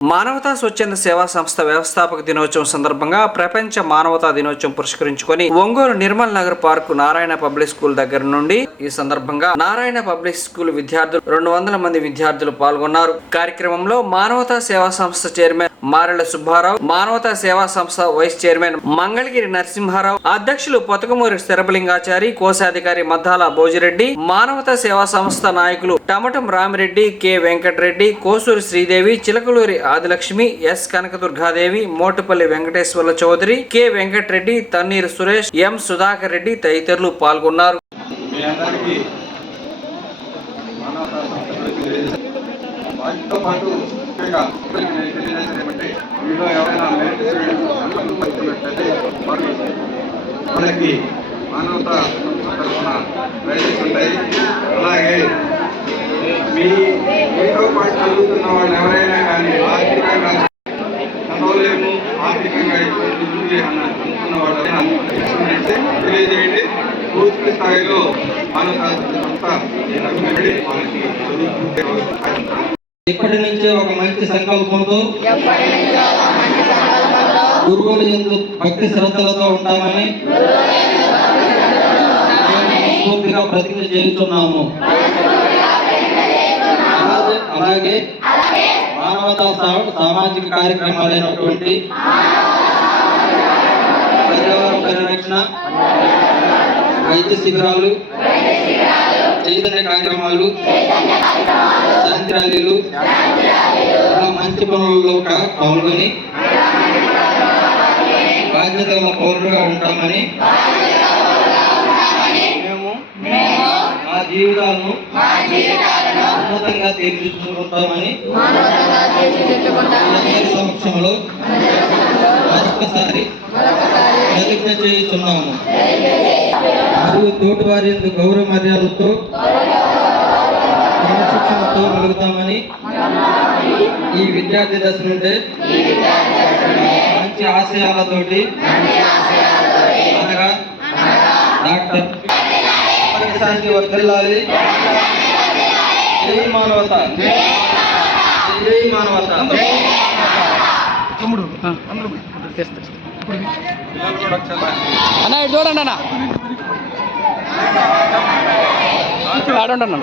మానవతా స్వచ్ఛంద సేవా సంస్థ వ్యవస్థాపక దినోత్సవం సందర్భంగా ప్రపంచ మానవతా దినోత్సవం పురస్కరించుకొని Ongole Nirmal Nagar park Narayana public school దగ్గర నుండి ఈ సందర్భంగా నారాయణ పబ్లిక్ స్కూల్ విద్యార్థులు రెండు వందల మంది విద్యార్థులు పాల్గొన్నారు. కార్యక్రమంలో మానవతా సేవా సంస్థ చైర్మన్ మారెళ్ళ సుబ్బారావు మానవతా సేవా సంస్థ వైస్ చైర్మన్ మంగళగిరి నరసింహారావు అధ్యక్షులు పొతకమూరి స్థిరబలింగాచారి కోశాధికారి మద్దాల భోజిరెడ్డి మానవతా సేవా సంస్థ నాయకులు Tamatam Ramireddy K Venkatareddy Kosuri Sridevi Chilakaluri Adilakshmi S Kanakadurgadevi Motupalli Venkateswarlu Chowdary K Venkatareddy Tanneeru Suresh M Sudhakar Reddy తదితరులు పాల్గొన్నారు. మీ అందరికీ మానవతా సంస్థ పాటు ముఖ్యంగా మీలో ఎవరైనా మనకి మానవత తరఫున ప్రైజెస్ ఉంటాయి. అలాగే మీ మీతో పాటు చదువుతున్న వాళ్ళు ఎవరైనా కానీ ఆర్థికంగా చదవలేము ఆర్థికంగా ఇబ్బంది అని అనుకున్న వాళ్ళైనా తెలియజేయండి. పూర్తి స్థాయిలో మానవత సంస్థ మనకి వాళ్ళకి చదువుకుంటే ఇప్పటి నుంచే ఒక మంచి సంకల్పంతో గురువుల ఎందు భక్తి శ్రద్ధలతో ఉంటామని పూర్తిగా ప్రతిజ్ఞ చేస్తున్నాము. అలాగే అలాగే మానవతా సామాజిక కార్యక్రమాలైనటువంటి పర్యావరణ పరిరక్షణ వైద్య శిబిరాలు చైతన్య కార్యక్రమాలు ర్యాలీలు మంచి పనుల్లో పాల్గొని బాధ్యత ఉన్న పౌరులుగా ఉంటామని మేము మా జీవితాలను ఉన్నతంగా తీర్చిదిద్దుకుంటామని అందరి సమక్షంలో మరొకసారి ప్రతిజ్ఞ చేయుచున్నాము మరియు తోటి వారి గౌరవ మర్యాదలతో క్రమశిక్షణతో మెలుగుతామని ఈ విద్యార్థి దశ నుండే మంచి ఆశయాలతోటి అనగా డాక్టర్. ప్రపంచానికి వర్ధిల్లాలి జై మానవత. జై మానవత. చాలా అన్న ఇటు చూడండి అన్న. ఆడండి అన్న.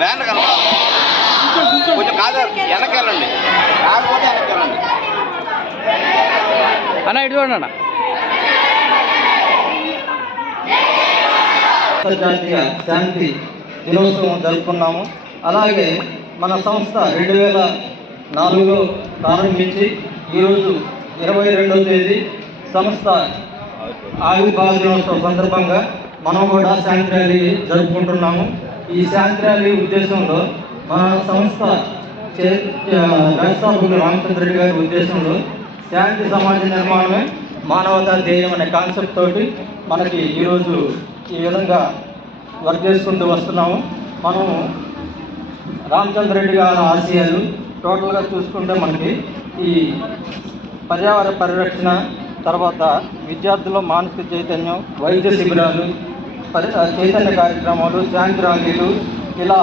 వ్యాన్ కనపడాలి కొంచెం కాదు వెనకెళ్ళండి. కాకపోతే వెనకెళ్ళండి. అన్న ఇటు చూడండి అన్న. అంతర్జాతీయ శాంతి దినోత్సవం జరుపుకున్నాము. అలాగే మన సంస్థ రెండు వేల నాలుగులో ప్రారంభించి ఈరోజు ఇరవై రెండవ తేదీ సంస్థ ఆవిర్భావ దినోత్సవం సందర్భంగా మనం కూడా శాంతి ర్యాలీ జరుపుకుంటున్నాము. ఈ శాంతి ర్యాలీ ఉద్దేశంలో మన సంస్థ చే వ్యవస్థాపకులు రామచంద్ర గారి ఉద్దేశంలో శాంతి సమాజ నిర్మాణమే మానవతా ధ్యేయం అనే కాన్సెప్ట్ తోటి మనకి ఈరోజు ఈ విధంగా వర్క్ చేసుకుంటూ వస్తున్నాము. మనము రామచంద్రరెడ్డి గారి ఆశయాలు టోటల్గా చూసుకుంటే మనకి ఈ పర్యావరణ పరిరక్షణ తర్వాత విద్యార్థుల మానసిక చైతన్యం వైద్య శిబిరాలు చైతన్య కార్యక్రమాలు శాంతి ర్యాలీలు ఇలా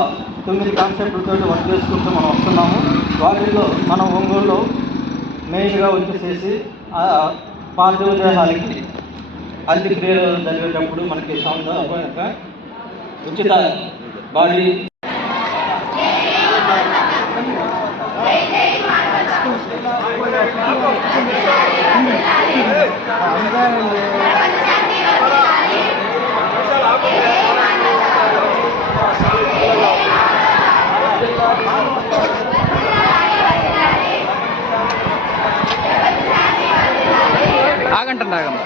తొమ్మిది కాన్సెప్ట్లతో వర్క్ చేసుకుంటూ మనం వస్తున్నాము. వాటిల్లో మనం ఒంగోలులో మెయిన్గా వచ్చేసేసి ఆ పార్థివ దేహాలకి అంత్యక్రియలు జరిగేటప్పుడు మనకి సౌండ్ ఉచిత బాడీ అందరూ ఆగండి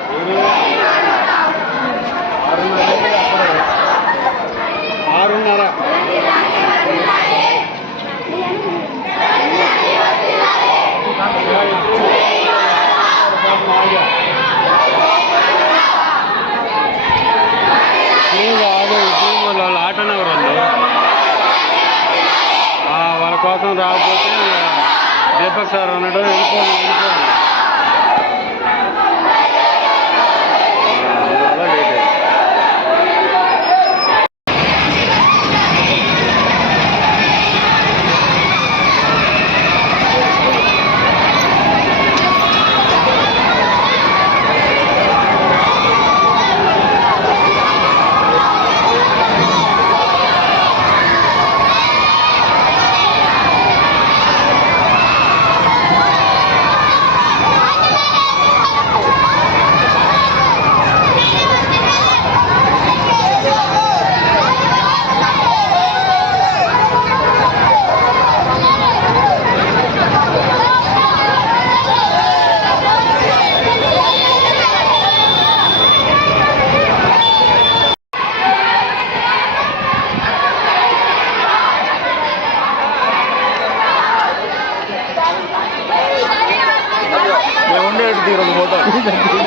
ఆరున్నర. వాళ్ళు కోసం రాకపోతే దీపక్ సార్ అన్నాడు వెళ్ళిపోను వెళ్ళిపోను nagdirog mo doon.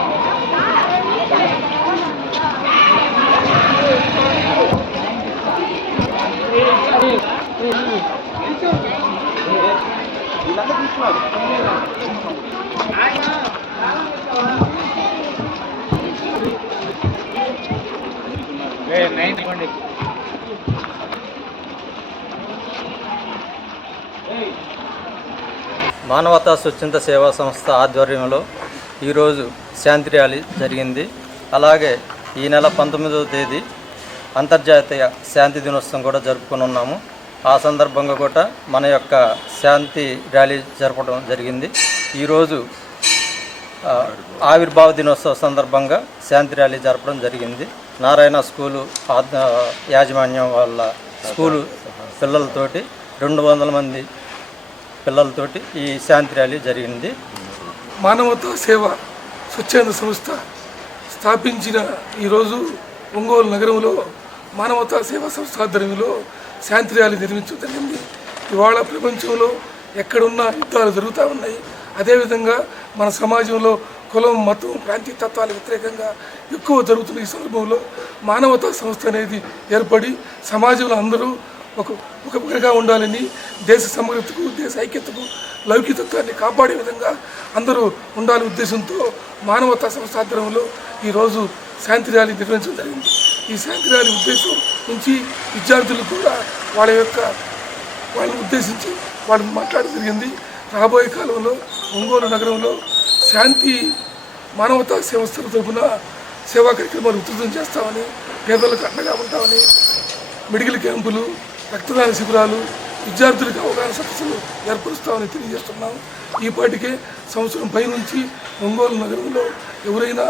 మానవతా స్వచ్ఛంద సేవా సంస్థ ఆధ్వర్యంలో ఈరోజు శాంతి ర్యాలీ జరిగింది. అలాగే ఈ నెల పంతొమ్మిదవ తేదీ అంతర్జాతీయ శాంతి దినోత్సవం కూడా జరుపుకొని ఉన్నాము ఆ సందర్భంగా కూడా మన యొక్క శాంతి ర్యాలీ జరపడం జరిగింది. ఈరోజు ఆవిర్భావ దినోత్సవ సందర్భంగా శాంతి ర్యాలీ జరపడం జరిగింది. నారాయణ స్కూలు యాజమాన్యం వాళ్ళ స్కూలు పిల్లలతోటి రెండు వందల మంది పిల్లలతోటి ఈ శాంతి ర్యాలీ జరిగింది. మానవతా సేవ స్వచ్ఛంద సంస్థ స్థాపించిన ఈరోజు ఒంగోలు నగరంలో మానవతా సేవా సంస్థ ఆధ్వర్యంలో శాంతి నిర్మించడం జరిగింది. ఇవాళ ప్రపంచంలో ఎక్కడున్నా యుద్ధాలు జరుగుతూ ఉన్నాయి. అదేవిధంగా మన సమాజంలో కులం మతం ప్రాంతీయ తత్వాల వ్యతిరేకంగా ఎక్కువ జరుగుతున్న ఈ సందర్భంలో మానవతా సంస్థ అనేది ఏర్పడి సమాజంలో అందరూ ఒక ఒకరిగా ఉండాలని దేశ సమగ్రతకు దేశ ఐక్యతకు లౌకికత్వాన్ని కాపాడే విధంగా అందరూ ఉండాలనే ఉద్దేశంతో మానవతా సంస్థ ఆధ్వర్యంలో ఈరోజు శాంతి ర్యాలీ నిర్వహించడం జరిగింది. ఈ శాంతి ఉద్దేశం నుంచి విద్యార్థులు కూడా వాళ్ళ యొక్క వాళ్ళని ఉద్దేశించి వాళ్ళు మాట్లాడడం జరిగింది. రాబోయే కాలంలో ఒంగోలు నగరంలో శాంతి మానవతా సంస్థల తరఫున సేవా కార్యక్రమాలు ఉధృతం చేస్తామని పేదలకు అండగా ఉంటామని మెడికల్ క్యాంపులు రక్తదాన శిబిరాలు విద్యార్థులకు అవగాహన సదస్సులు ఏర్పరుస్తామని తెలియజేస్తున్నాం. ఈపాటికే సంవత్సరం సంవత్సరం పైనుంచి ఒంగోలు నగరంలో ఎవరైనా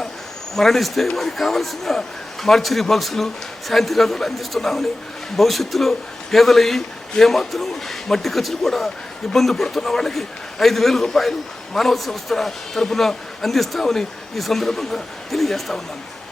మరణిస్తే వారికి కావలసిన మార్చరీ బాక్సులు శాంతి రథాలు అందిస్తున్నామని భవిష్యత్తులో పేదలయ్యి ఏమాత్రం మట్టి ఖర్చులు కూడా ఇబ్బంది పడుతున్న వాళ్ళకి ఐదు వేల రూపాయలు మానవ సంస్థ తరపున అందిస్తామని ఈ సందర్భంగా తెలియజేస్తా ఉన్నాను.